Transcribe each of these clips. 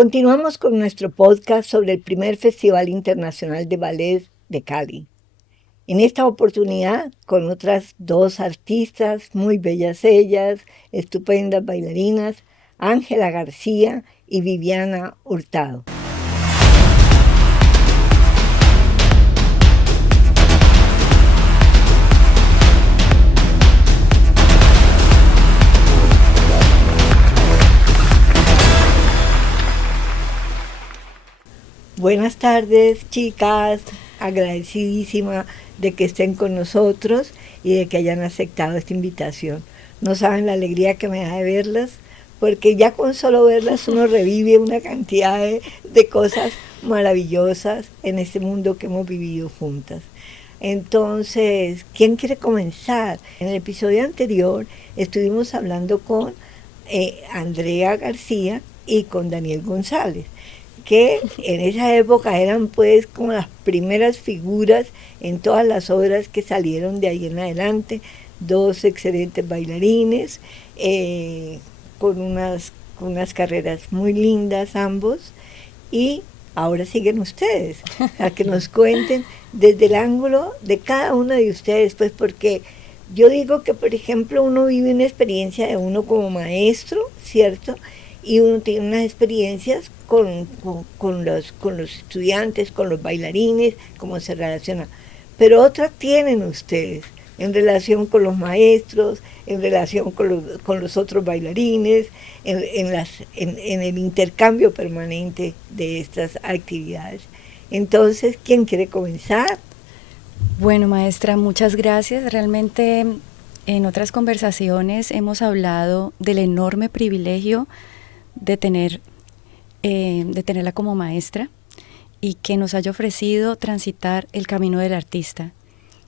Continuamos con nuestro podcast sobre el primer Festival Internacional de Ballet de Cali. En esta oportunidad, con otras dos artistas, muy bellas ellas, estupendas bailarinas, Ángela García y Viviana Hurtado. Buenas tardes, chicas. Agradecidísima de que estén con nosotros y de que hayan aceptado esta invitación. No saben la alegría que me da de verlas, porque ya con solo verlas uno revive una cantidad de cosas maravillosas en este mundo que hemos vivido juntas. Entonces, ¿quién quiere comenzar? En el episodio anterior estuvimos hablando con Andrea García y con Daniel González, que en esa época eran pues como las primeras figuras en todas las obras que salieron de ahí en adelante, dos excelentes bailarines, con unas carreras muy lindas ambos, y ahora siguen ustedes, a que nos cuenten desde el ángulo de cada una de ustedes, pues porque yo digo que, por ejemplo, uno vive una experiencia de uno como maestro, ¿cierto? Y uno tiene unas experiencias con los estudiantes, con los bailarines, cómo se relaciona. Pero otras tienen ustedes en relación con los maestros, en relación con los otros bailarines, en el intercambio permanente de estas actividades. Entonces, ¿quién quiere comenzar? Bueno, maestra, muchas gracias. Realmente en otras conversaciones hemos hablado del enorme privilegio de tenerla como maestra y que nos haya ofrecido transitar el camino del artista.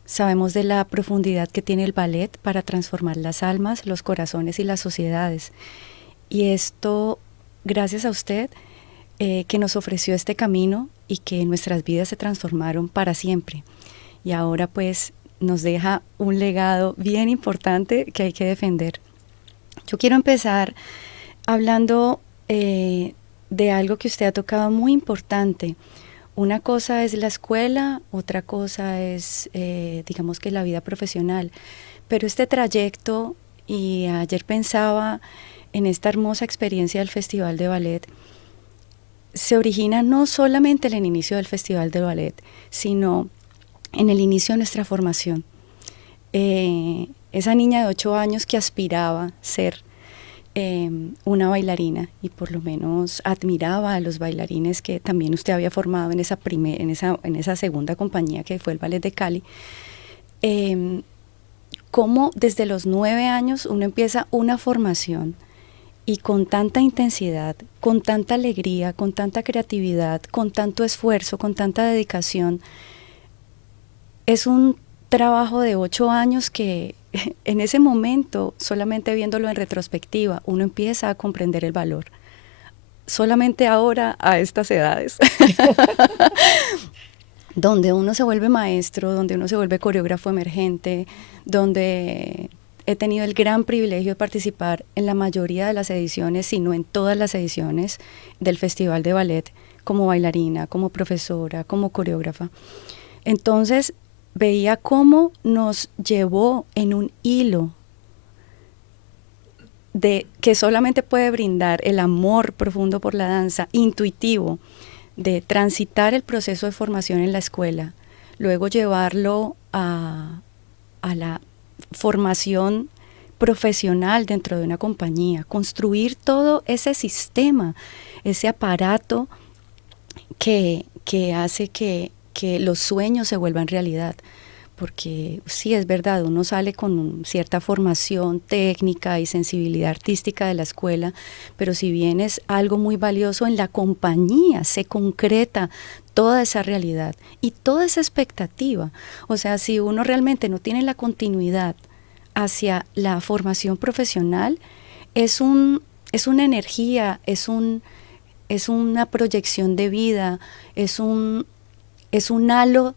Sabemos de la profundidad que tiene el ballet para transformar las almas, los corazones y las sociedades. Y esto, gracias a usted, que nos ofreció este camino y que nuestras vidas se transformaron para siempre. Y ahora pues nos deja un legado bien importante que hay que defender. Yo quiero empezar hablando de algo que usted ha tocado muy importante. Una cosa es la escuela, otra cosa es, digamos que la vida profesional. Pero este trayecto, y ayer pensaba en esta hermosa experiencia del Festival de Ballet, se origina no solamente en el inicio del Festival de Ballet, sino en el inicio de nuestra formación. Esa niña de 8 años que aspiraba a ser una bailarina y por lo menos admiraba a los bailarines que también usted había formado en esa segunda compañía que fue el Ballet de Cali. Cómo desde los 9 años uno empieza una formación y con tanta intensidad, con tanta alegría, con tanta creatividad, con tanto esfuerzo, con tanta dedicación. Es un trabajo de 8 años que en ese momento, solamente viéndolo en retrospectiva, uno empieza a comprender el valor. Solamente ahora, a estas edades, donde uno se vuelve maestro, donde uno se vuelve coreógrafo emergente, donde he tenido el gran privilegio de participar en la mayoría de las ediciones, si no en todas las ediciones del Festival de Ballet, como bailarina, como profesora, como coreógrafa. Entonces, veía cómo nos llevó en un hilo de que solamente puede brindar el amor profundo por la danza, intuitivo, de transitar el proceso de formación en la escuela, luego llevarlo a la formación profesional dentro de una compañía, construir todo ese sistema, ese aparato que hace que los sueños se vuelvan realidad. Porque sí, es verdad, uno sale con cierta formación técnica y sensibilidad artística de la escuela, pero si bien es algo muy valioso, en la compañía se concreta toda esa realidad y toda esa expectativa. O sea, si uno realmente no tiene la continuidad hacia la formación profesional, es una energía, es una proyección de vida, es un halo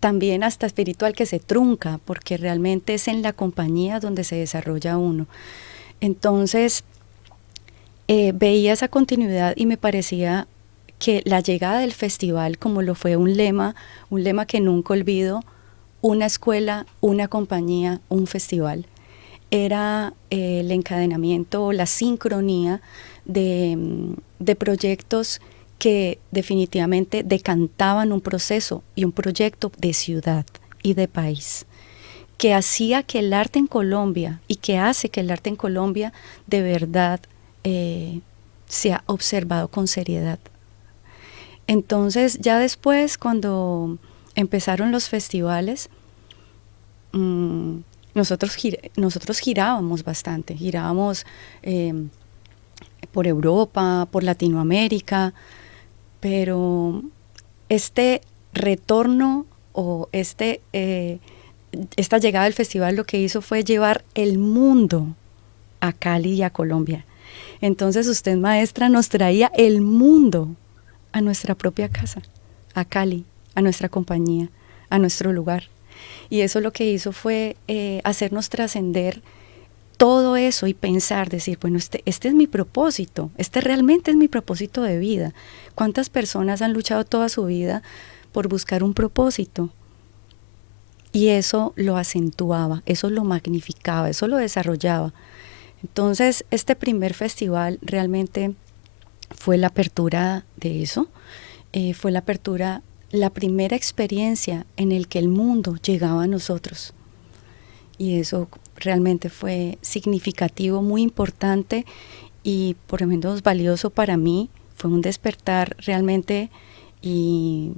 también hasta espiritual que se trunca, porque realmente es en la compañía donde se desarrolla uno. Entonces, veía esa continuidad y me parecía que la llegada del festival, como lo fue un lema que nunca olvido, una escuela, una compañía, un festival, era el encadenamiento, la sincronía de proyectos que definitivamente decantaban un proceso y un proyecto de ciudad y de país, que hacía que el arte en Colombia y que hace que el arte en Colombia de verdad sea observado con seriedad. Entonces, ya después, cuando empezaron los festivales, nosotros girábamos bastante, girábamos por Europa, por Latinoamérica, pero este retorno o esta llegada del festival lo que hizo fue llevar el mundo a Cali y a Colombia. Entonces usted, maestra, nos traía el mundo a nuestra propia casa, a Cali, a nuestra compañía, a nuestro lugar. Y eso lo que hizo fue hacernos trascender todo eso y pensar, decir, bueno, este es mi propósito, este realmente es mi propósito de vida. ¿Cuántas personas han luchado toda su vida por buscar un propósito? Y eso lo acentuaba, eso lo magnificaba, eso lo desarrollaba. Entonces, este primer festival realmente fue la apertura de eso, fue la apertura, la primera experiencia en el que el mundo llegaba a nosotros. Y eso realmente fue significativo, muy importante y por lo menos valioso para mí. Fue un despertar realmente y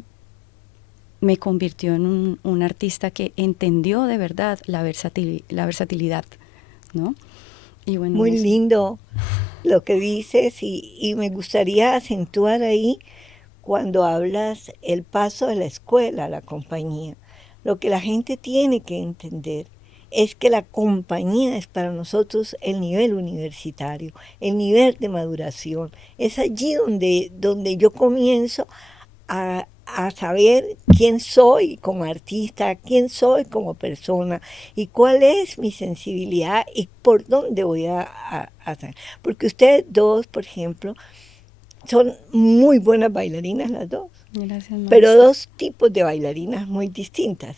me convirtió en un artista que entendió de verdad la versatilidad, ¿no? Y bueno, Muy eso. lindo lo que dices y me gustaría acentuar ahí cuando hablas el paso de la escuela a la compañía. Lo que la gente tiene que entender es que la compañía es para nosotros el nivel universitario, el nivel de maduración. Es allí donde yo comienzo a saber quién soy como artista, quién soy como persona y cuál es mi sensibilidad y por dónde voy a hacer. Porque ustedes dos, por ejemplo, son muy buenas bailarinas las dos, Gracias, pero maestra. dos tipos de bailarinas muy distintas,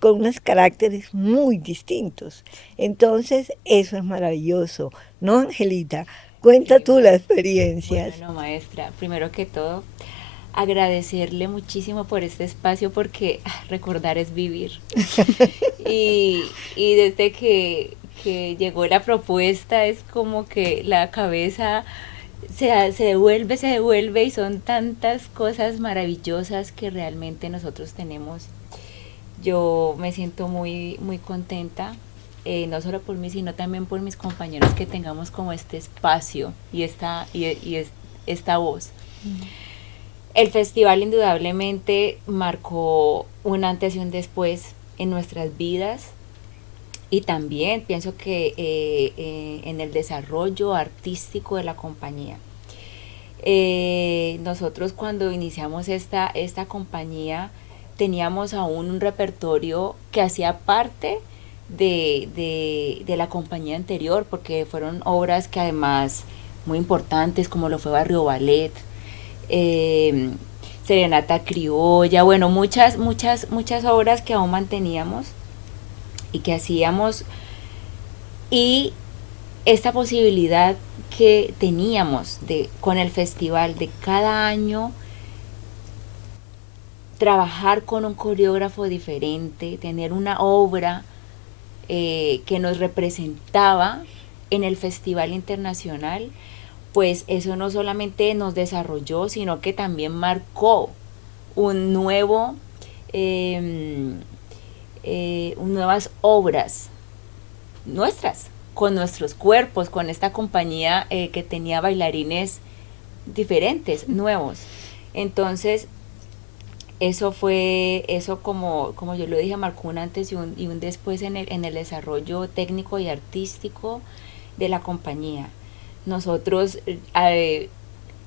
con unos caracteres muy distintos. Entonces, eso es maravilloso, ¿no, Angelita? Cuenta Sí, tú las experiencias. bueno, no, maestra, primero que todo, agradecerle muchísimo por este espacio porque recordar es vivir. Y desde que llegó la propuesta es como que la cabeza se devuelve y son tantas cosas maravillosas que realmente nosotros tenemos. Yo me siento muy, muy contenta, no solo por mí, sino también por mis compañeros que tengamos como este espacio y esta voz. El festival indudablemente marcó un antes y un después en nuestras vidas y también pienso que en el desarrollo artístico de la compañía. Nosotros cuando iniciamos esta compañía teníamos aún un repertorio que hacía parte de la compañía anterior, porque fueron obras que además muy importantes, como lo fue Barrio Ballet, eh, Serenata Criolla, bueno, muchas obras que aún manteníamos y que hacíamos, y esta posibilidad que teníamos con el festival de cada año trabajar con un coreógrafo diferente, tener una obra que nos representaba en el festival internacional, pues eso no solamente nos desarrolló, sino que también marcó un nuevo, nuevas obras nuestras, con nuestros cuerpos, con esta compañía que tenía bailarines diferentes, nuevos. Entonces, eso como yo lo dije, marcó un antes y un después en el desarrollo técnico y artístico de la compañía. Nosotros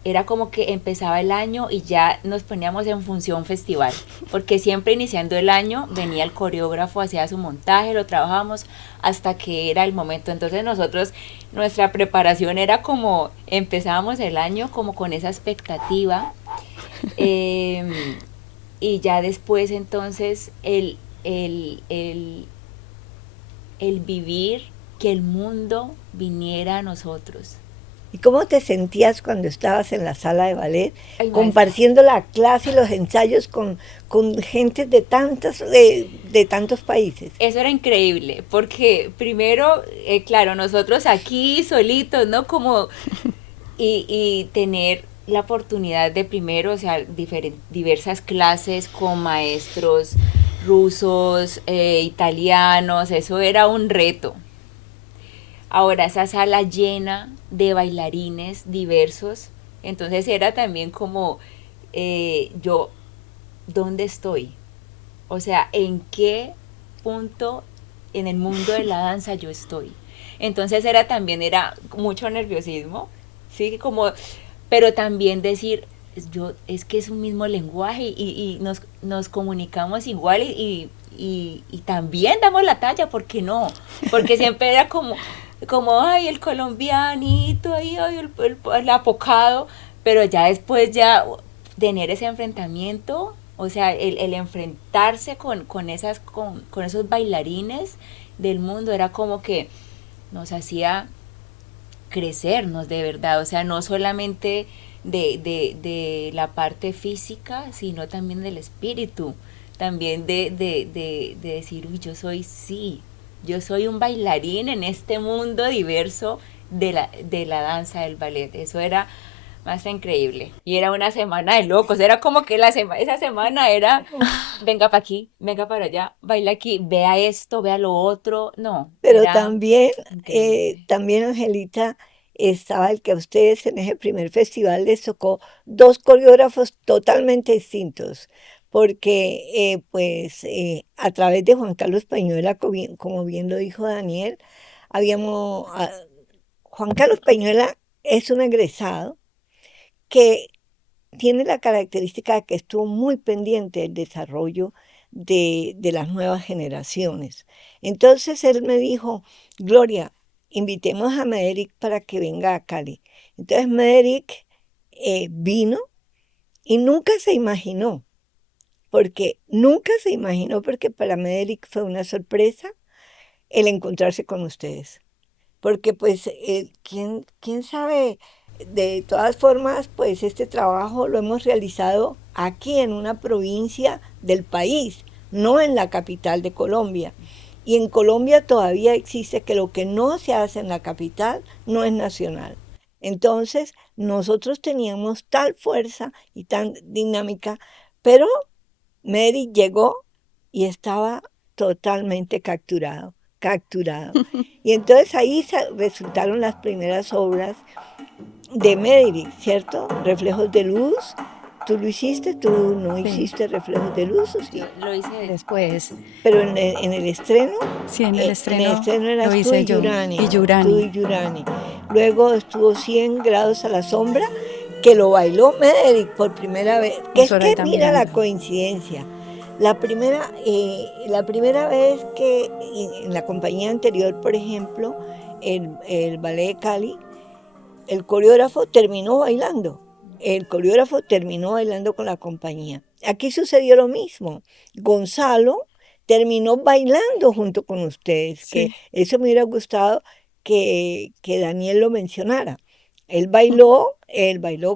era como que empezaba el año y ya nos poníamos en función festival, porque siempre iniciando el año venía el coreógrafo, hacía su montaje, lo trabajábamos hasta que era el momento. Entonces nosotros, nuestra preparación era como, empezábamos el año como con esa expectativa, y ya después entonces el vivir que el mundo viniera a nosotros. ¿Y cómo te sentías cuando estabas en la sala de ballet, Ay, compartiendo la clase y los ensayos con gente de tantos países? Eso era increíble, porque primero, claro, nosotros aquí solitos, ¿no? Como, y tener la oportunidad de primero, o sea, diversas clases con maestros rusos, italianos, eso era un reto. Ahora esa sala llena de bailarines diversos, entonces era también como yo, ¿dónde estoy? O sea, ¿en qué punto en el mundo de la danza yo estoy? Entonces era mucho nerviosismo, sí, como, pero también decir, yo, es que es un mismo lenguaje y nos comunicamos igual y también damos la talla, ¿por qué no? Porque siempre era como ay, el colombianito, ay, el apocado, pero ya después ya tener ese enfrentamiento, o sea, el enfrentarse con esos bailarines del mundo era como que nos hacía crecernos de verdad, o sea, no solamente de la parte física, sino también del espíritu, también de decir, uy, yo soy un bailarín en este mundo diverso de la danza del ballet. Eso era más increíble. Y era una semana de locos, era como que esa semana era, venga para aquí, venga para allá, baila aquí, vea esto, vea lo otro, no, Pero era también, increíble. también Angelita, estaba el que a ustedes en ese primer festival les tocó dos coreógrafos totalmente distintos, porque a través de Juan Carlos Peñuela, como bien lo dijo Daniel, habíamos, Juan Carlos Peñuela es un egresado que tiene la característica de que estuvo muy pendiente del desarrollo de las nuevas generaciones. Entonces él me dijo, Gloria, invitemos a Mederic para que venga a Cali. Entonces Mederic vino y nunca se imaginó, porque para Mederic fue una sorpresa el encontrarse con ustedes. Porque pues, ¿quién sabe? De todas formas, pues este trabajo lo hemos realizado aquí en una provincia del país, no en la capital de Colombia. Y en Colombia todavía existe que lo que no se hace en la capital no es nacional. Entonces, nosotros teníamos tal fuerza y tan dinámica, pero Mary llegó y estaba totalmente capturado. Y entonces ahí resultaron las primeras obras de Mary, ¿cierto? Reflejos de luz. ¿Tú lo hiciste? ¿Tú no Sí, hiciste reflejos de luz? ¿O sí? Yo lo hice después, Pero en el estreno, sí, en el estreno lo eras tú hice y yo Yurani, y tú Yurani. y Yurani. Luego estuvo 100 grados a la sombra, que lo bailó Mederic por primera vez. Que Con es que Zoraida mira la Miranda. coincidencia. La primera vez que en la compañía anterior, por ejemplo, el Ballet de Cali, el coreógrafo terminó bailando. El coreógrafo terminó bailando con la compañía. Aquí sucedió lo mismo. Gonzalo terminó bailando junto con ustedes, que Sí. eso me hubiera gustado que Daniel lo mencionara. Él bailó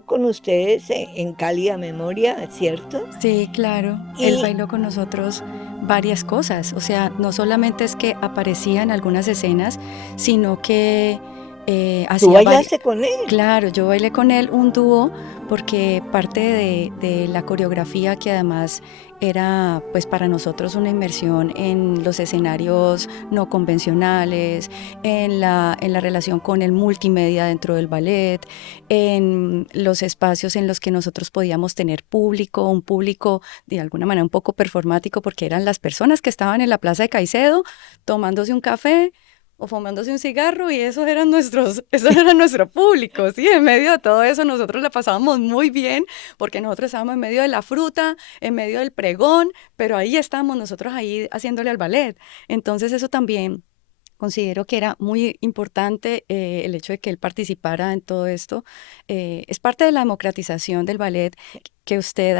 con ustedes en Cálida Memoria, ¿cierto? Sí, claro. Él Y bailó con nosotros varias cosas. O sea, no solamente es que aparecía en algunas escenas, sino que tú hacía varias... bailaste con él. Claro, yo bailé con él un dúo porque parte de la coreografía, que además era pues para nosotros una inmersión en los escenarios no convencionales, en la relación con el multimedia dentro del ballet, en los espacios en los que nosotros podíamos tener público, un público de alguna manera un poco performático, porque eran las personas que estaban en la Plaza de Caicedo tomándose un café, o fumándose un cigarro y esos eran nuestro público, ¿sí? En medio de todo eso nosotros la pasábamos muy bien porque nosotros estábamos en medio de la fruta, en medio del pregón, pero ahí estábamos nosotros ahí haciéndole al ballet. Entonces eso también considero que era muy importante el hecho de que él participara en todo esto. Es parte de la democratización del ballet que usted,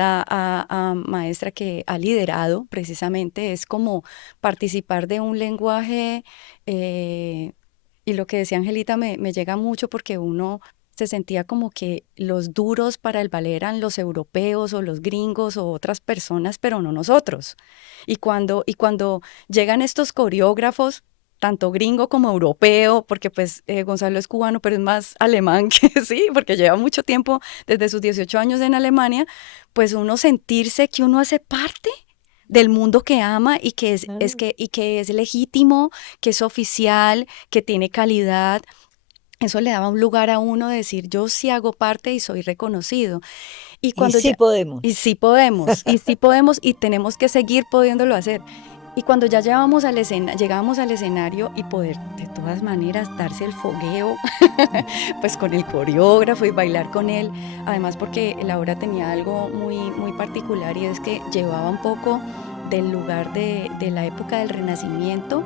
maestra, que ha liderado precisamente, es como participar de un lenguaje, y lo que decía Angelita me llega mucho porque uno se sentía como que los duros para el ballet eran los europeos o los gringos o otras personas, pero no nosotros. Y cuando llegan estos coreógrafos, tanto gringo como europeo, porque pues Gonzalo es cubano, pero es más alemán que sí, porque lleva mucho tiempo, desde sus 18 años en Alemania, pues uno sentirse que uno hace parte del mundo que ama y que y que es legítimo, que es oficial, que tiene calidad. Eso le daba un lugar a uno de decir, yo sí hago parte y soy reconocido. Y Y cuando sí ya, podemos. y sí podemos y tenemos que seguir pudiéndolo hacer. Y cuando ya llegábamos al escenario y poder de todas maneras darse el fogueo, pues con el coreógrafo y bailar con él, además porque la obra tenía algo muy particular y es que llevaba un poco del lugar de la época del Renacimiento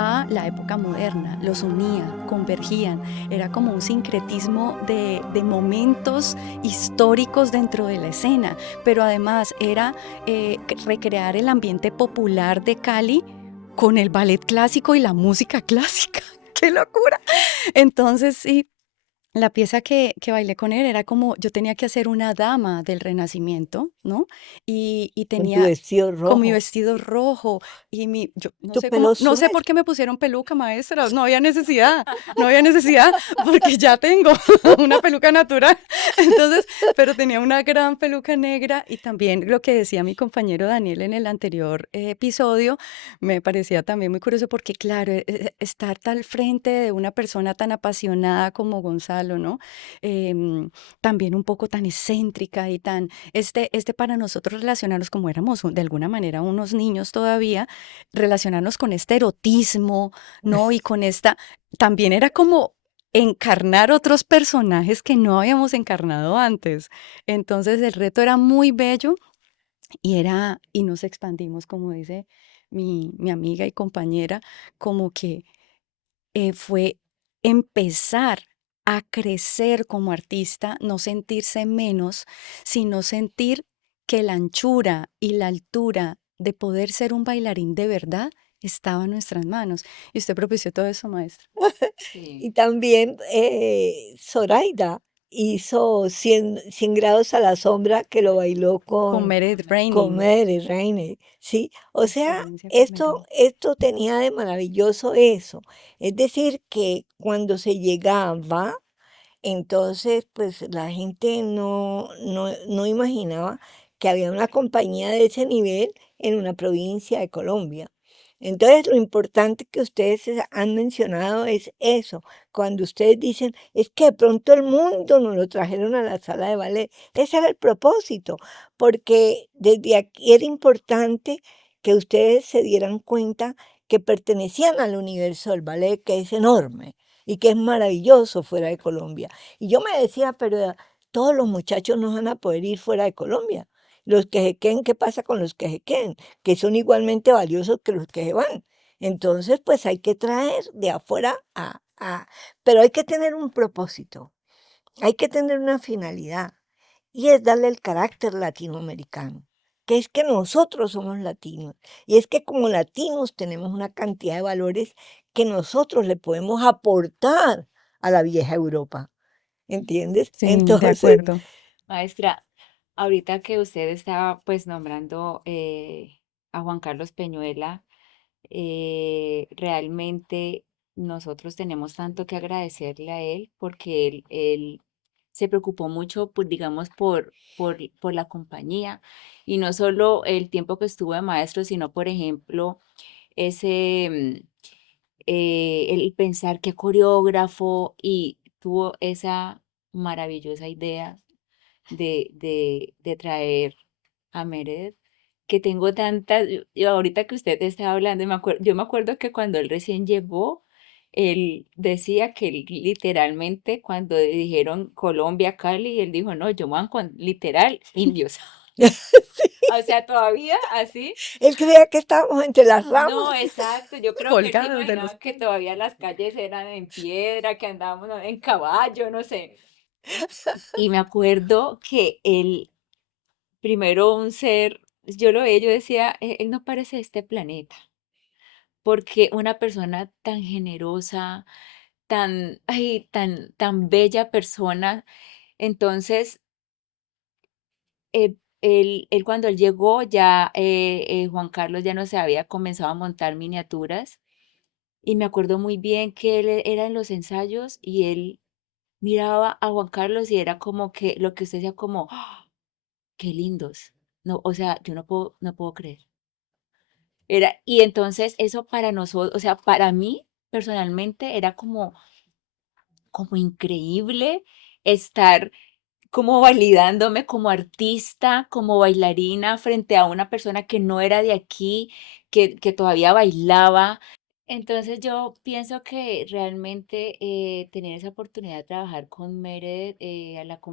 a la época moderna, los unía, convergían, era como un sincretismo de momentos históricos dentro de la escena, pero además era recrear el ambiente popular de Cali con el ballet clásico y la música clásica. ¡Qué locura! Entonces, sí, la pieza que bailé con él era como yo tenía que hacer una dama del Renacimiento, ¿no? Y Con tu tenía vestido con mi rojo, vestido rojo y yo tu pelo no sé suelto. por qué me pusieron peluca, maestra, no había necesidad, porque ya tengo una peluca natural. Entonces, pero tenía una gran peluca negra y también lo que decía mi compañero Daniel en el anterior episodio, me parecía también muy curioso porque, claro, estar tal frente de una persona tan apasionada como Gonzalo, ¿no? Em, También un poco tan excéntrica y tan, para nosotros relacionarnos como éramos de alguna manera unos niños todavía, relacionarnos con este erotismo, ¿no? Y con también era como encarnar otros personajes que no habíamos encarnado antes. Entonces el reto era muy bello y nos expandimos, como dice mi amiga y compañera, como que fue empezar a crecer como artista, no sentirse menos, sino sentir que la anchura y la altura de poder ser un bailarín de verdad estaba en nuestras manos. Y usted propició todo eso, maestra. Y Sí. también Zoraida hizo 100 grados a la sombra que lo bailó Con Meredith con Braining, Mary Rainey, ¿sí? O sea, experiencia con Meredith. esto tenía de maravilloso eso. Es decir, que cuando se llegaba, entonces, pues la gente no imaginaba que había una compañía de ese nivel en una provincia de Colombia. Entonces, lo importante que ustedes han mencionado es eso. Cuando ustedes dicen, es que de pronto el mundo nos lo trajeron a la sala de ballet. Ese era el propósito, porque desde aquí era importante que ustedes se dieran cuenta que pertenecían al universo del ballet, que es enorme y que es maravilloso fuera de Colombia. Y yo me decía, pero todos los muchachos no van a poder ir fuera de Colombia. Los que se queden, ¿qué pasa con los que se queden? Que son igualmente valiosos que los que se van. Entonces, pues hay que traer de afuera pero hay que tener un propósito, hay que tener una finalidad, y es darle el carácter latinoamericano, que es que nosotros somos latinos, y es que como latinos tenemos una cantidad de valores que nosotros le podemos aportar a la vieja Europa, ¿entiendes? Sí, de Entonces, acuerdo. Maestra, ahorita que usted estaba pues nombrando a Juan Carlos Peñuela, realmente nosotros tenemos tanto que agradecerle a él porque él se preocupó mucho, pues, digamos, por la compañía y no solo el tiempo que estuvo de maestro, sino, por ejemplo, el pensar qué coreógrafo y tuvo esa maravillosa idea de traer a Meredith, que tengo tantas, ahorita que usted está hablando, yo me acuerdo que cuando él recién llegó, él decía que él literalmente cuando dijeron Colombia, Cali, él dijo, no, yo van con literal indios. O sea, todavía así. Él creía que estábamos entre las ramas. No, exacto. Yo creo que él se Colgados de los imaginaba que todavía las calles eran en piedra, que andábamos en caballo, no sé. Y me acuerdo que él, primero un ser, yo lo veía, yo decía, Él no parece de este planeta, porque una persona tan generosa, tan, ay, tan bella persona. Entonces, él cuando él llegó, ya Juan Carlos ya no se había comenzado a montar miniaturas. Y me acuerdo muy bien que él era en los ensayos y él miraba a Juan Carlos y era como que lo que usted decía como, ¡ah! Qué lindos. No, o sea, yo no puedo creer. Y entonces eso para nosotros, o sea, para mí personalmente era como increíble estar como validándome como artista, como bailarina frente a una persona que no era de aquí, que todavía bailaba. Entonces yo pienso que realmente tener esa oportunidad de trabajar con Meredith,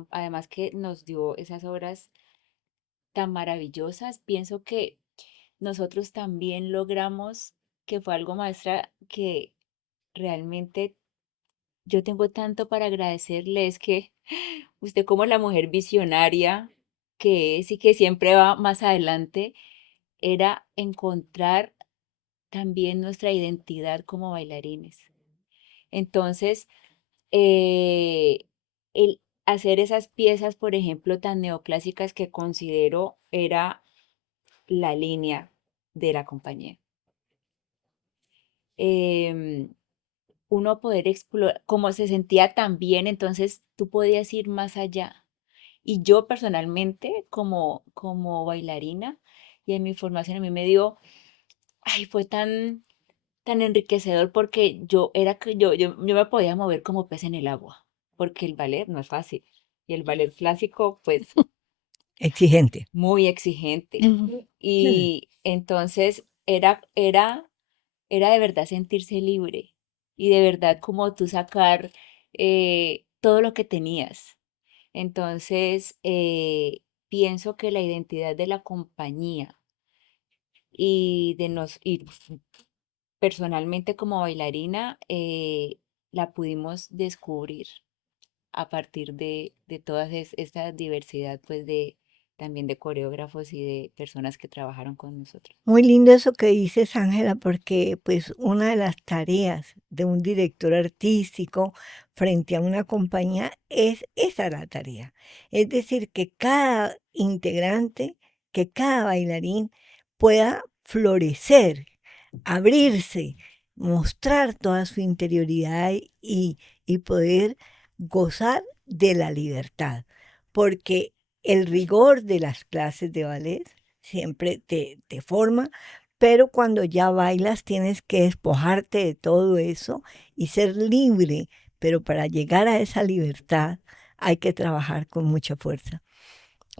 además que nos dio esas obras tan maravillosas, pienso que nosotros también logramos, que fue algo maestra que realmente yo tengo tanto para agradecerle, es que usted como la mujer visionaria que es y que siempre va más adelante, era encontrar también nuestra identidad como bailarines. Entonces, eh, el hacer esas piezas, por ejemplo, tan neoclásicas que considero era la línea de la compañía. Em, Uno poder explorar, como se sentía tan bien, entonces tú podías ir más allá. Y yo personalmente, como bailarina y en mi formación, a mí me dio, ay, fue tan enriquecedor porque yo me podía mover como pez en el agua, porque el ballet no es fácil. Y el ballet clásico, pues, Exigente. muy exigente. Ujú. Y entonces era de verdad sentirse libre y de verdad como tú sacar todo lo que tenías. Entonces, pienso que la identidad de la compañía y personalmente como bailarina, la pudimos descubrir a partir de toda esta diversidad, pues también de coreógrafos y de personas que trabajaron con nosotros. Muy lindo eso que dices, Ángela, porque pues una de las tareas de un director artístico frente a una compañía es esa la tarea. Es decir, que cada integrante, que cada bailarín pueda florecer, abrirse, mostrar toda su interioridad y poder gozar de la libertad. Porque el rigor de las clases de ballet siempre te forma, pero cuando ya bailas tienes que despojarte de todo eso y ser libre, pero para llegar a esa libertad hay que trabajar con mucha fuerza,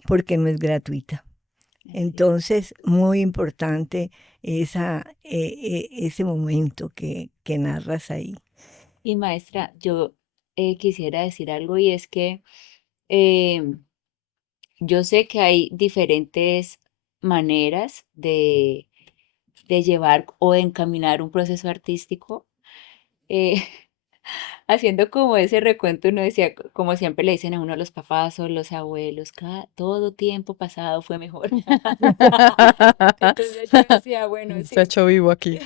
porque no es gratuita. Así es. Entonces, muy importante ese momento que narras ahí. Y maestra, yo quisiera decir algo y es que em, yo sé que hay diferentes maneras de llevar o de encaminar un proceso artístico. eh, Haciendo como ese recuento, uno decía, como siempre le dicen a uno los papás o los abuelos, todo tiempo pasado fue mejor. Entonces yo decía, bueno, Se ha sí, hecho vivo aquí.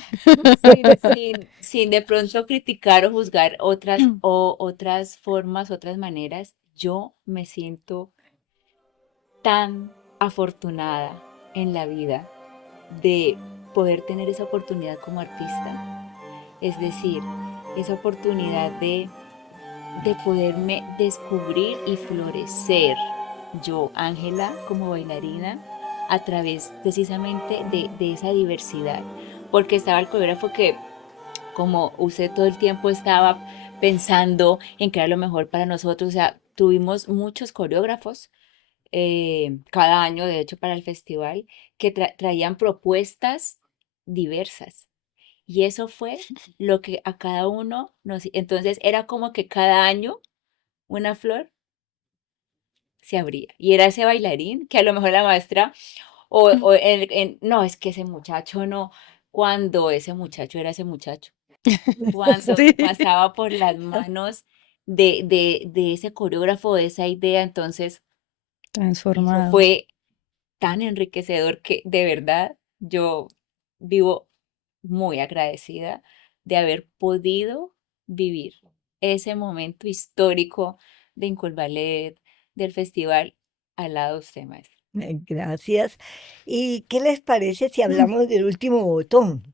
sin de pronto criticar o juzgar otras formas, otras maneras, yo me siento tan afortunada en la vida de poder tener esa oportunidad como artista. Es decir, esa oportunidad de poderme descubrir y florecer yo, Ángela, como bailarina, a través precisamente de esa diversidad. Porque estaba el coreógrafo que, como usted todo el tiempo estaba pensando en qué era lo mejor para nosotros, o sea, tuvimos muchos coreógrafos cada año, de hecho, para el festival, que traían propuestas diversas. Y eso fue lo que a cada uno nos... Entonces era como que cada año una flor se abría. Y era ese bailarín que a lo mejor la maestra, no, es que ese muchacho no, cuando ese muchacho era ese muchacho, cuando Sí. pasaba por las manos de ese coreógrafo, de esa idea, entonces eso Transformado. fue tan enriquecedor que de verdad yo vivo muy agradecida de haber podido vivir ese momento histórico de Incul Ballet, del festival, al lado de usted, maestra. Gracias. ¿Y qué les parece si hablamos del último botón?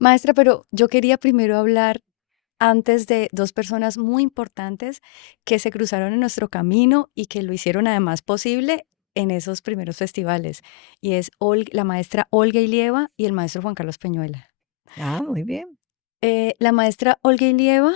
Maestra, pero yo quería primero hablar antes de dos personas muy importantes que se cruzaron en nuestro camino y que lo hicieron además posible en esos primeros festivales. Y es la maestra Olga Ilieva y el maestro Juan Carlos Peñuela. Ah, muy bien. La maestra Olga Ilieva,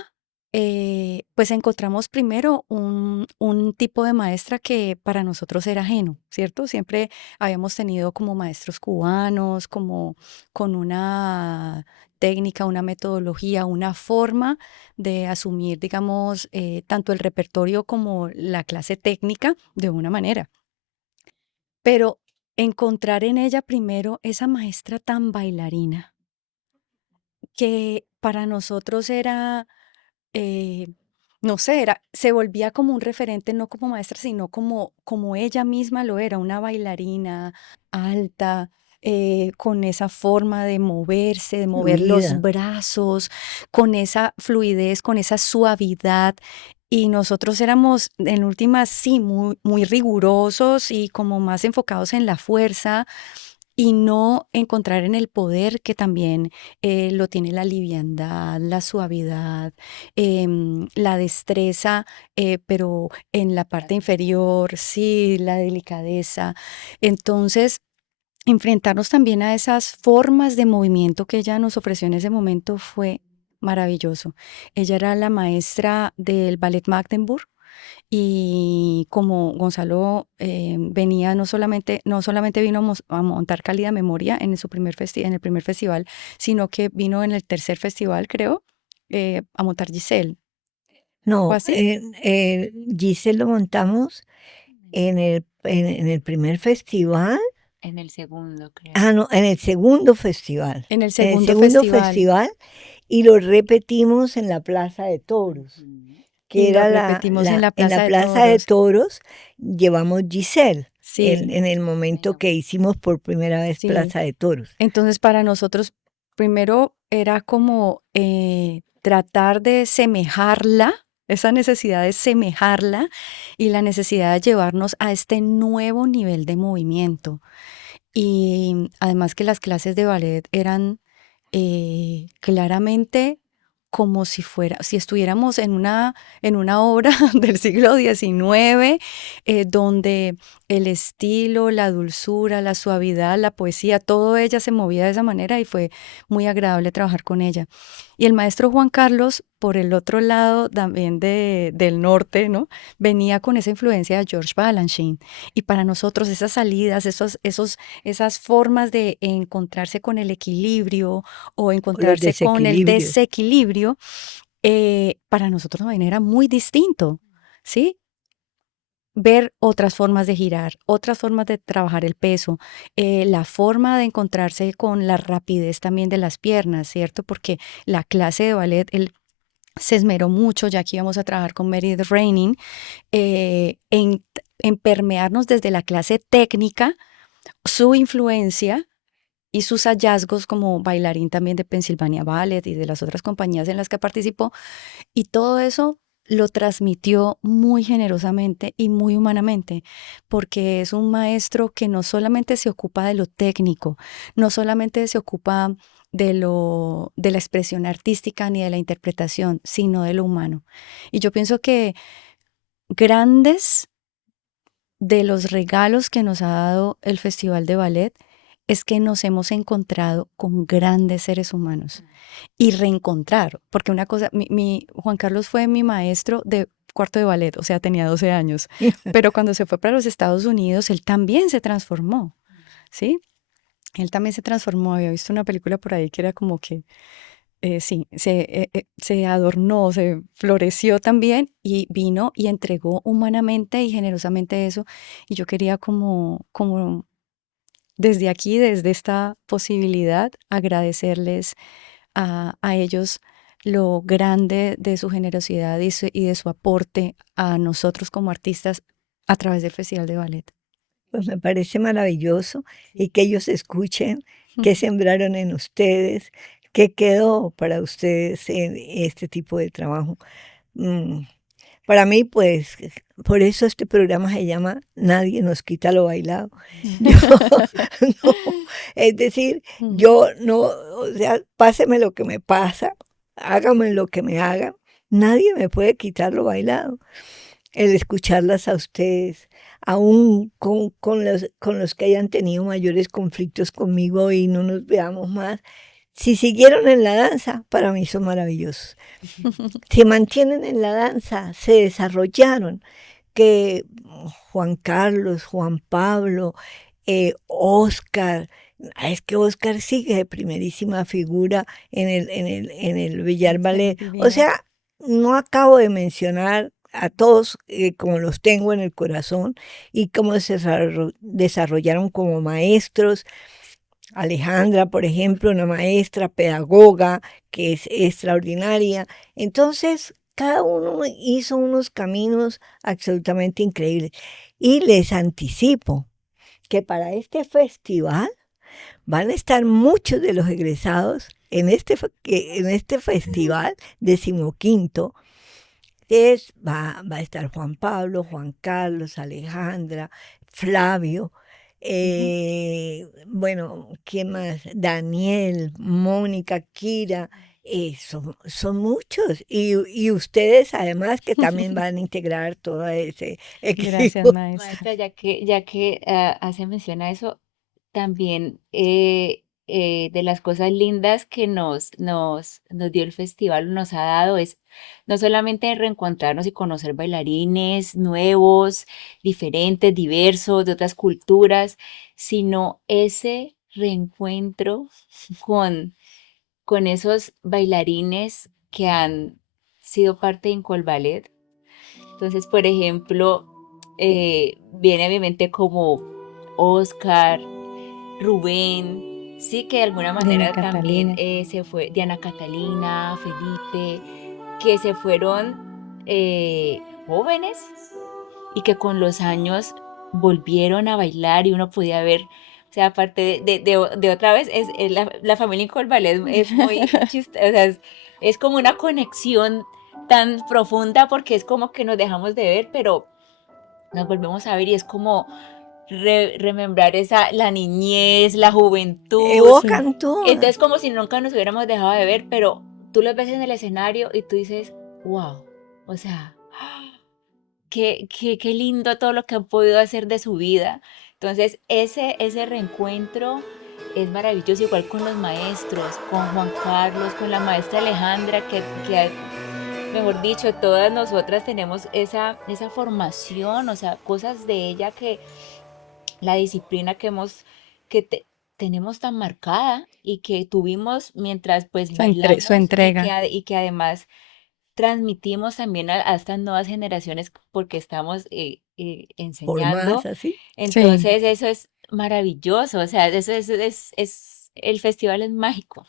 pues encontramos primero un tipo de maestra que para nosotros era ajeno, ¿cierto? Siempre habíamos tenido como maestros cubanos, como con una técnica, una metodología, una forma de asumir, digamos, tanto el repertorio como la clase técnica de una manera. Pero encontrar en ella primero esa maestra tan bailarina que para nosotros era eh, no sé, se volvía como un referente, no como maestra, sino como ella misma lo era, una bailarina alta, con esa forma de moverse, de mover los Fluida. brazos, con esa fluidez, con esa suavidad. Y nosotros éramos, en últimas, sí, muy, muy rigurosos y como más enfocados en la fuerza y no encontrar en el poder que también lo tiene la liviandad, la suavidad, la destreza, pero en la parte inferior, sí, la delicadeza. Entonces, enfrentarnos también a esas formas de movimiento que ella nos ofreció en ese momento fue maravilloso. Ella era la maestra del Ballet Magdeburg y como Gonzalo venía, no solamente vino a montar Cálida Memoria en su en el primer festival, sino que vino en el tercer festival, creo, a montar Giselle. ¿Fue No, así? Giselle lo montamos en el primer festival. En el segundo, creo. Ah, no, en el segundo festival. En el En el segundo segundo festival. festival y lo repetimos en la Plaza de Toros, Ujú. que Y lo era repetimos en la en la Plaza de Plaza de Toros. Toros llevamos Giselle Sí, en el momento Bueno, que hicimos por primera vez sí. Plaza de Toros. Entonces, para nosotros, primero era como tratar de semejarla, esa necesidad de semejarla y la necesidad de llevarnos a este nuevo nivel de movimiento. Y además que las clases de ballet eran claramente como si estuviéramos en una obra del siglo XIX, donde el estilo, la dulzura, la suavidad, la poesía, todo ella se movía de esa manera y fue muy agradable trabajar con ella. Y el maestro Juan Carlos, por el otro lado también del norte, ¿no? Venía con esa influencia de George Balanchine. Y para nosotros esas salidas, esas formas de encontrarse con el equilibrio o O los encontrarse con el desequilibrios. desequilibrio, para nosotros también era muy distinto, ¿sí? Ver otras formas de girar, otras formas de trabajar el peso, la forma de encontrarse con la rapidez también de las piernas, ¿cierto? Porque la clase de ballet, él se esmeró mucho, ya que íbamos a trabajar con Meredith Raining, en permearnos desde la clase técnica su influencia y sus hallazgos como bailarín también de Pennsylvania Ballet y de las otras compañías en las que participó, y todo eso lo transmitió muy generosamente y muy humanamente, porque es un maestro que no solamente se ocupa de lo técnico, no solamente se ocupa de la expresión artística ni de la interpretación, sino de lo humano. Y yo pienso que grandes de los regalos que nos ha dado el Festival de Ballet es que nos hemos encontrado con grandes seres humanos y reencontrar, porque una cosa, Juan Carlos fue mi maestro de cuarto de ballet, o sea, tenía 12 años, pero cuando se fue para los Estados Unidos, él también se transformó, ¿sí? Él también se transformó, había visto una película por ahí que era como que, sí, se adornó, se floreció también y vino y entregó humanamente y generosamente eso. Y yo quería como desde aquí, desde esta posibilidad, agradecerles a ellos lo grande de su generosidad y de su aporte a nosotros como artistas a través del Festival de Ballet. Pues me parece maravilloso y que ellos escuchen qué sembraron en ustedes, qué quedó para ustedes en este tipo de trabajo. Mm, Para mí, pues, por eso este programa se llama Nadie nos quita lo bailado. Yo, no, es decir, yo no, o sea, páseme lo que me pasa, hágame lo que me hagan, nadie me puede quitar lo bailado. El escucharlas a ustedes, aún con los que hayan tenido mayores conflictos conmigo y no nos veamos más, si siguieron en la danza, para mí son maravillosos. Se mantienen en la danza, se desarrollaron, que Juan Carlos, Juan Pablo, Oscar, es que Oscar sigue de primerísima figura en el Villar Ballet. O sea, no acabo de mencionar a todos como los tengo en el corazón y cómo se desarrollaron como maestros. Alejandra, por ejemplo, una maestra pedagoga que es extraordinaria. Entonces, cada uno hizo unos caminos absolutamente increíbles. Y les anticipo que para este festival van a estar muchos de los egresados en este festival 15º. Va a estar Juan Pablo, Juan Carlos, Alejandra, Flavio, bueno, ¿quién más? Daniel, Mónica, Kira, son muchos. Y ustedes además que también van a integrar todo ese Gracias, equipo. maestra. Maestra, ya que hace mención a eso, también de las cosas lindas que nos dio el festival, nos ha dado, es no solamente reencontrarnos y conocer bailarines nuevos, diferentes, diversos, de otras culturas, sino ese reencuentro con, con esos bailarines que han sido parte de Incol Ballet. Entonces, por ejemplo, viene a mi mente como Oscar, Rubén, sí que de alguna Diana manera también Catalina. se fue Diana Catalina, Felipe, que se fueron jóvenes y que con los años volvieron a bailar y uno podía ver, o sea, aparte de otra vez, la familia Incol Ballet es muy chistosa, o sea, es como una conexión tan profunda porque es como que nos dejamos de ver, pero nos volvemos a ver y es como remembrar la niñez, la juventud. Sí. Evocan todo. Entonces como si nunca nos hubiéramos dejado de ver, pero tú los ves en el escenario y tú dices, wow, o sea, qué lindo todo lo que han podido hacer de su vida. Entonces ese reencuentro es maravilloso, igual con los maestros, con Juan Carlos, con la maestra Alejandra, mejor dicho, todas nosotras tenemos esa formación, o sea, cosas de ella que la disciplina que tenemos tan marcada y que tuvimos mientras pues Su bailamos entrega. y que además transmitimos también a estas nuevas generaciones porque estamos Por más enseñando. así. Sí. Entonces eso es maravilloso, o sea, el festival es mágico.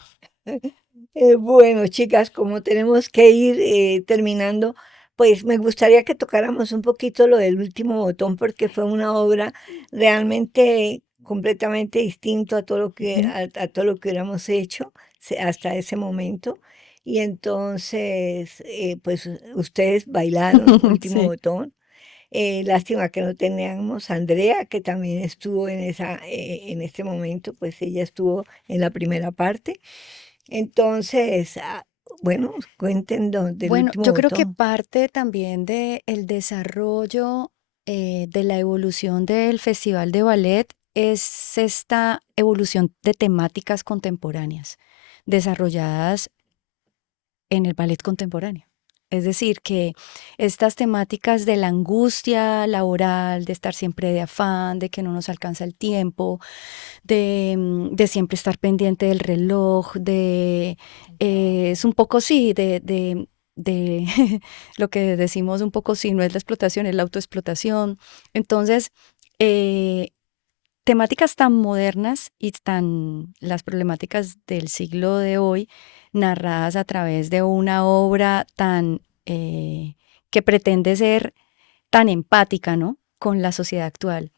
Bueno, chicas, como tenemos que ir terminando, pues me gustaría que tocáramos un poquito lo del último botón porque fue una obra realmente completamente distinto a todo lo que a todo lo que hubiéramos hecho hasta ese momento. Y entonces, pues ustedes bailaron último Sí. botón. Lástima que no teníamos a Andrea, que también estuvo en este momento, pues ella estuvo en la primera parte. Entonces, bueno, cuenten del Bueno, último yo creo que botón. parte también de el desarrollo de la evolución del Festival de Ballet es esta evolución de temáticas contemporáneas desarrolladas en el ballet contemporáneo. Es decir, que estas temáticas de la angustia laboral, de estar siempre de afán, de que no nos alcanza el tiempo, de siempre estar pendiente del reloj, es un poco sí, de lo que decimos un poco sí, no es la explotación, es la autoexplotación. Entonces, eh, temáticas tan modernas y tan las problemáticas del siglo de hoy, narradas a través de una obra tan que pretende ser tan empática, ¿no? Con la sociedad actual,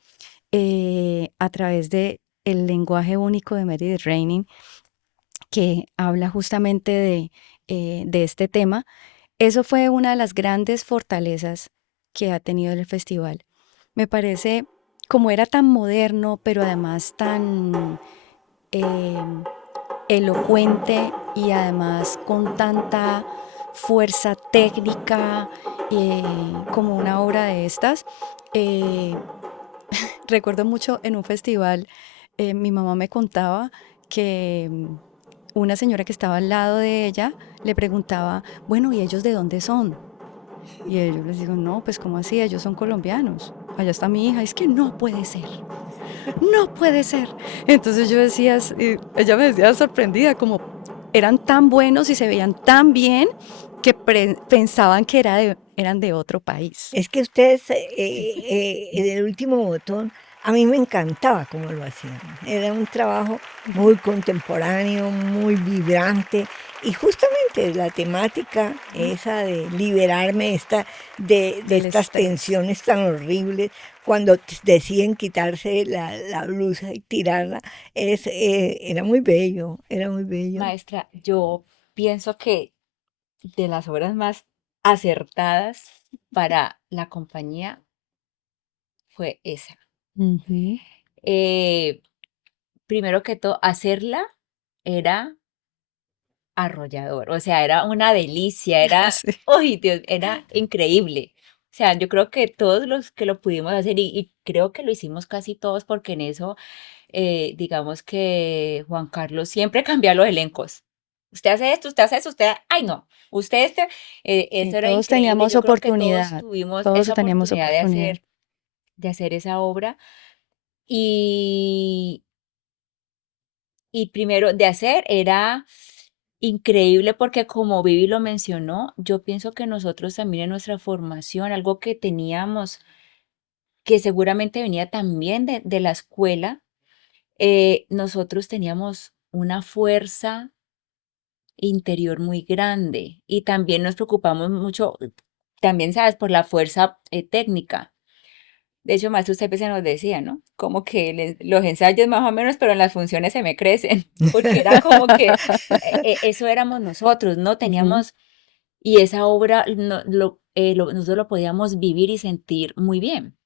a través de el lenguaje único de Meredith Rainey, que habla justamente de este tema. Eso fue una de las grandes fortalezas que ha tenido el festival. Me parece, como era tan moderno, pero además tan eh, elocuente y además con tanta fuerza técnica como una obra de estas. eh, Recuerdo mucho en un festival, mi mamá me contaba que una señora que estaba al lado de ella le preguntaba, bueno, ¿y ellos de dónde son? Y ellos les digo, no, pues ¿cómo así? Ellos son colombianos. Allá está mi hija. Es que no puede ser. No puede ser. Entonces yo decía, ella me decía sorprendida, como eran tan buenos y se veían tan bien que pensaban que eran de otro país. Es que ustedes, en el último botón, a mí me encantaba cómo lo hacían. Era un trabajo muy contemporáneo, muy vibrante. Y justamente la temática esa de liberarme de Del estas estrés. tensiones tan horribles, cuando deciden quitarse la blusa y tirarla, era muy bello, era muy bello. Maestra, yo pienso que de las obras más acertadas para la compañía fue esa. Ujú. Eh, Primero que todo, hacerla era arrollador, o sea, era una delicia, era, Sí. uy, Dios, era increíble. O sea, yo creo que todos los que lo pudimos hacer, y creo que lo hicimos casi todos, porque en eso, digamos que Juan Carlos siempre cambia los elencos. Usted hace esto, usted hace eso, usted, ay no, usted este, Sí, eso era todos increíble. teníamos Yo creo que todos oportunidad, tuvimos todos esa teníamos oportunidad oportunidad. de hacer esa obra. Y, y primero de hacer era increíble porque como Vivi lo mencionó, yo pienso que nosotros también en nuestra formación, algo que teníamos, que seguramente venía también de la escuela, nosotros teníamos una fuerza interior muy grande y también nos preocupamos mucho, también, ¿sabes? Por la fuerza técnica. De hecho, maestro, usted a veces nos decía, ¿no? Como que los ensayos más o menos, pero en las funciones se me crecen, porque era como que eso éramos nosotros, ¿no? Ujú. Teníamos, y esa obra nosotros lo podíamos vivir y sentir muy bien.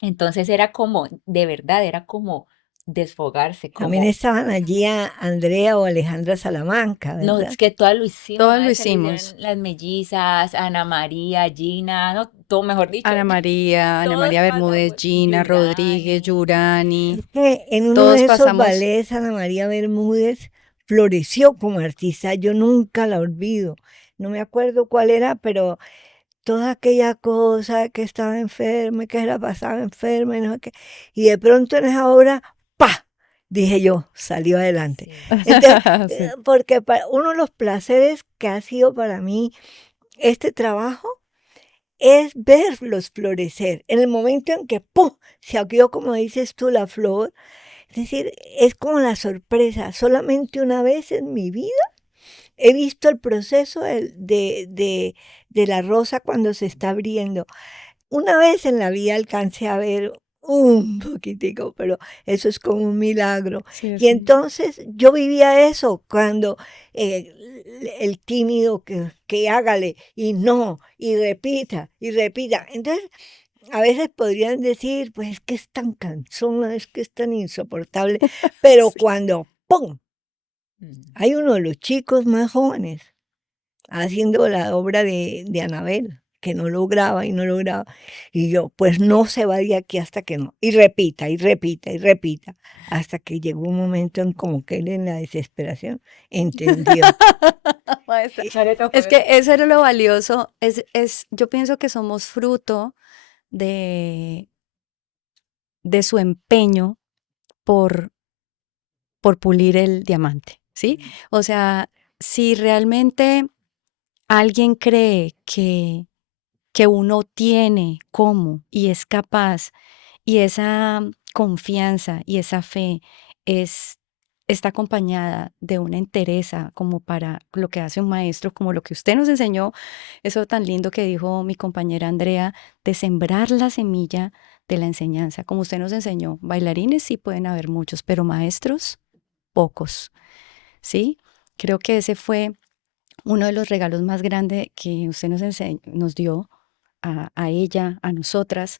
Entonces era como, de verdad, era como desfogarse, También como, estaban allí Andrea o Alejandra Salamanca, no, ¿verdad? es que todas lo hicimos, Todos lo maestra, lo hicimos. hicieron las mellizas, Ana María, Gina, no, todo mejor dicho, Ana todos María Bermúdez, pasamos, Gina Rodríguez, Yurani. Yurani, Es que en uno de todos esos pasamos. ballets Ana María Bermúdez floreció como artista, yo nunca la olvido. No me acuerdo cuál era, pero toda aquella cosa que estaba enferma, que se la pasaba enferma y no sé qué. Y de pronto en esa obra, ¡pa! Dije yo, salió adelante. Sí. Entonces, Sí. porque uno de los placeres que ha sido para mí este trabajo es verlos florecer. En el momento en que ¡pum! Se abrió, como dices tú, la flor. Es decir, es como la sorpresa. Solamente una vez en mi vida he visto el proceso de la rosa cuando se está abriendo. Una vez en la vida alcancé a ver un poquitico, pero eso es como un milagro. Y Cierto. entonces yo vivía eso cuando el tímido que hágale y no, y repita, y repita. Entonces, a veces podrían decir, pues es que es tan cansona, es que es tan insoportable, pero Sí. cuando ¡pum! Mm. Hay uno de los chicos más jóvenes haciendo la obra de Anabel. que no lograba y no lograba. Y yo, pues no se va de aquí hasta que no. Y repita, y repita, y repita. Hasta que llegó un momento en como que él en la desesperación entendió. Maestra, No le tocó es que eso era lo valioso. Yo pienso que somos fruto de, de su empeño por, por pulir el diamante, ¿sí? O sea, si realmente alguien cree que uno tiene cómo y es capaz, y esa confianza y esa fe es, está acompañada de una entereza como para lo que hace un maestro, como lo que usted nos enseñó, eso tan lindo que dijo mi compañera Andrea, de sembrar la semilla de la enseñanza, como usted nos enseñó. Bailarines sí pueden haber muchos, pero maestros pocos, ¿sí? Creo que ese fue uno de los regalos más grandes que usted nos dio a ella, a nosotras,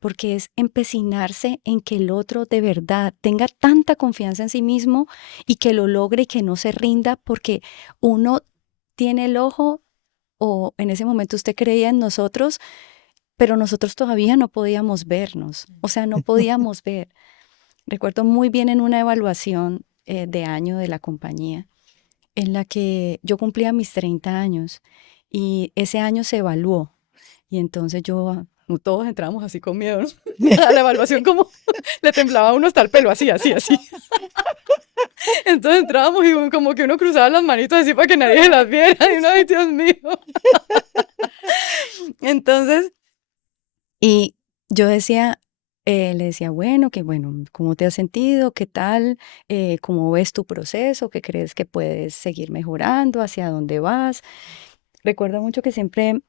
porque es empecinarse en que el otro de verdad tenga tanta confianza en sí mismo y que lo logre y que no se rinda porque uno tiene el ojo o en ese momento usted creía en nosotros, pero nosotros todavía no podíamos vernos, o sea, no podíamos ver. Recuerdo muy bien en una evaluación de año de la compañía en la que yo cumplía mis 30 años y ese año se evaluó. Y entonces todos entramos así con miedo, ¿no? A la evaluación como le temblaba a uno hasta el pelo, así, así, así. Entonces entrábamos y como que uno cruzaba las manitos así para que nadie se las viera. Y uno, ay, Dios mío. Entonces, y yo decía, le decía, bueno, ¿cómo te has sentido? ¿Qué tal? ¿Cómo ves tu proceso? ¿Qué crees que puedes seguir mejorando? ¿Hacia dónde vas? Recuerdo mucho que siempre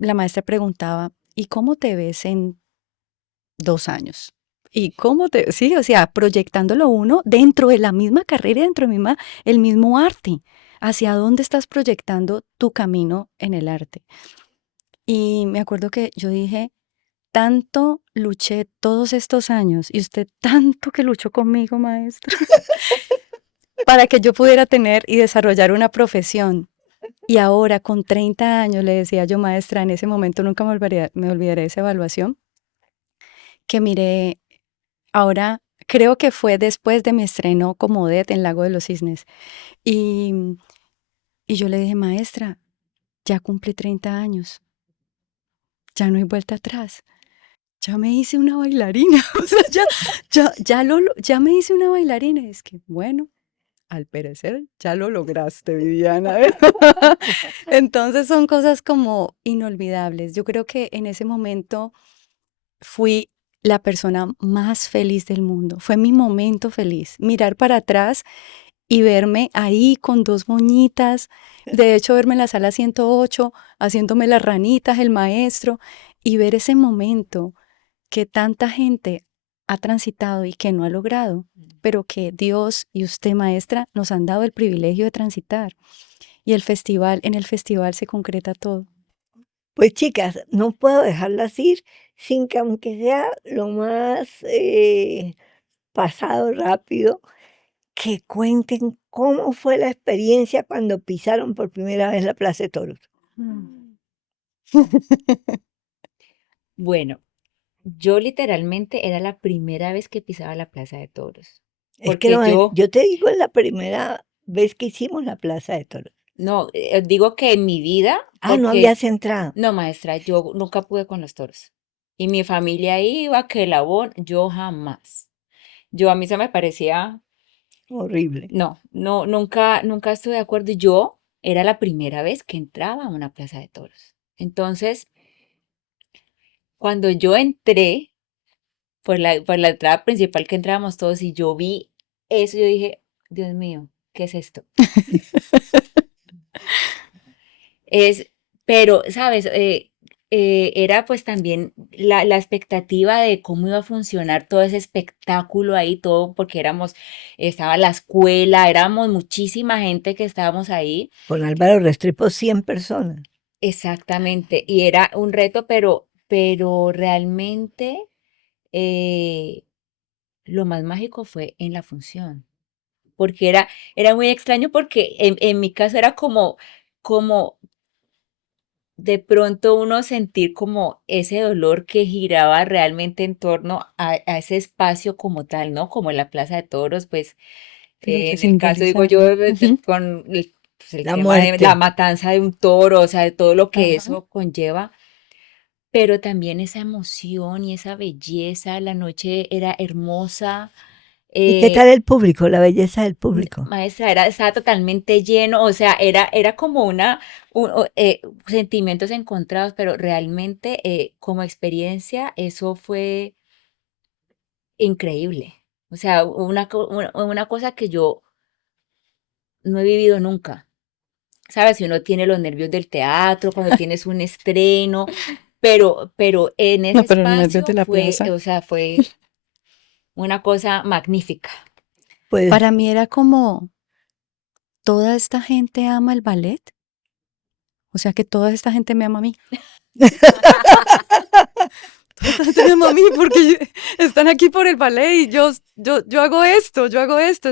la maestra preguntaba, ¿y cómo te ves en 2 años? ¿Y cómo sí, o sea, proyectándolo uno dentro de la misma carrera, dentro de el mismo arte? ¿Hacia dónde estás proyectando tu camino en el arte? Y me acuerdo que yo dije, tanto luché todos estos años y usted tanto que luchó conmigo, maestra, para que yo pudiera tener y desarrollar una profesión. Y ahora, con 30 años, le decía yo, maestra, en ese momento nunca me olvidaré de esa evaluación, que miré, ahora creo que fue después de mi estreno como Odette en Lago de los Cisnes. Y, y yo le dije, maestra, ya cumplí 30 años, ya no hay vuelta atrás. Ya me hice una bailarina, o sea, ya me hice una bailarina. Es que, bueno, al parecer ya lo lograste, Viviana. Entonces son cosas como inolvidables. Yo creo que en ese momento fui la persona más feliz del mundo. Fue mi momento feliz. Mirar para atrás y verme ahí con dos moñitas. De hecho, verme en la sala 108, haciéndome las ranitas, el maestro, y ver ese momento que tanta gente ha transitado y que no ha logrado, pero que Dios y usted, maestra, nos han dado el privilegio de transitar. Y en el festival se concreta todo. Pues chicas, no puedo dejarlas ir sin que aunque sea lo más pasado rápido, que cuenten cómo fue la experiencia cuando pisaron por primera vez la Plaza de Toros. Bueno, yo literalmente era la primera vez que pisaba la Plaza de Toros. Es que Porque yo, yo te digo, es la primera vez que hicimos la Plaza de Toros. no, digo que en mi vida, Ah, no porque, habías entrado. no, maestra, yo nunca pude con los toros. Y mi familia iba, que la yo jamás. Yo a mí se me parecía, Horrible. no, no, nunca, nunca estuve de acuerdo. Y yo era la primera vez que entraba a una plaza de toros. Entonces, cuando yo entré por la entrada principal que entrábamos todos y yo vi eso, yo dije, Dios mío, ¿qué es esto? Es, pero, ¿sabes? Era pues también la expectativa de cómo iba a funcionar todo ese espectáculo ahí, todo, porque estaba la escuela, éramos muchísima gente que estábamos ahí. Con Álvaro Restrepo, 100 personas. Exactamente, y era un reto, pero realmente eh, lo más mágico fue en la función, porque era muy extraño porque en mi caso era como de pronto uno sentir como ese dolor que giraba realmente en torno a ese espacio como tal, ¿no? Como en la Plaza de Toros, pues Pero que en el caso, digo simboliza. yo, Ujú. con pues, el La tema de la muerte. matanza de un toro, o sea, de todo lo que Ajá. eso conlleva, pero también esa emoción y esa belleza, la noche era hermosa. ¿Y qué eh, tal el público, la belleza del público? Maestra, estaba totalmente lleno, o sea, era como sentimientos encontrados, pero realmente como experiencia eso fue increíble. O sea, una cosa que yo no he vivido nunca. ¿Sabes? Si uno tiene los nervios del teatro, cuando tienes un estreno, pero en ese No, pero los nervios de espacio la fue, plaza. o sea, fue una cosa magnífica. Pues Para mí era como, toda esta gente ama el ballet, o sea que toda esta gente me ama a mí. Toda esta gente me ama a mí porque están aquí por el ballet y yo hago esto, yo hago esto.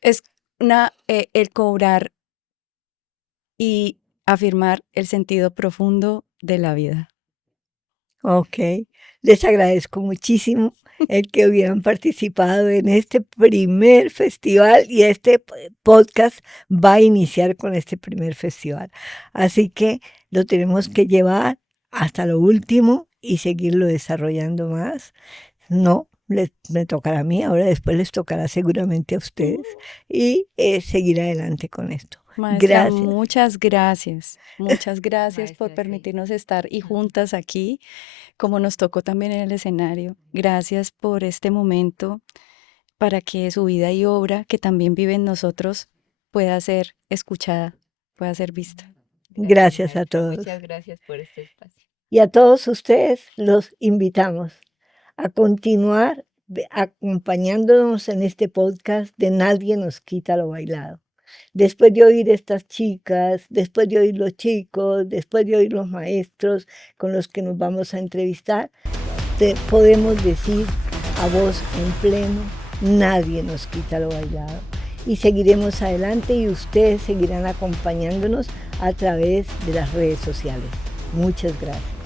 Es el cobrar y afirmar el sentido profundo de la vida. ok, les agradezco muchísimo el que hubieran participado en este primer festival y este podcast va a iniciar con este primer festival. Así que lo tenemos que llevar hasta lo último y seguirlo desarrollando más. No, me tocará a mí, ahora después les tocará seguramente a ustedes y seguir adelante con esto. Maestra, Gracias. muchas gracias por Maestra, sí. permitirnos estar y juntas aquí, como nos tocó también en el escenario. Gracias por este momento para que su vida y obra, que también vive en nosotros, pueda ser escuchada, pueda ser vista. Gracias, Gracias a maestra. todos. Muchas gracias por este espacio. Y a todos ustedes los invitamos a continuar acompañándonos en este podcast de Nadie nos quita lo bailado. Después de oír estas chicas, después de oír los chicos, después de oír los maestros con los que nos vamos a entrevistar, podemos decir a voz en pleno, nadie nos quita lo bailado. Y seguiremos adelante y ustedes seguirán acompañándonos a través de las redes sociales. Muchas gracias.